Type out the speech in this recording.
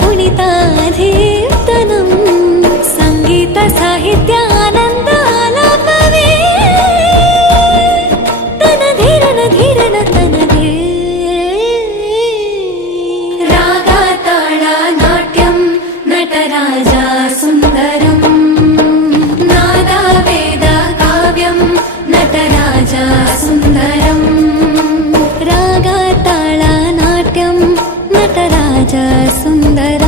पुनिताधीर्तनं संगीत साहित्यानन्दालापवे तनधीरन धीरन तनधे रागाताळा नाट्यं नटराजा सुन्दरं नादा वेद काव्यं नटराजा सुन्दरं रागाताळा नाट्यं नटराजा सुन्दरम्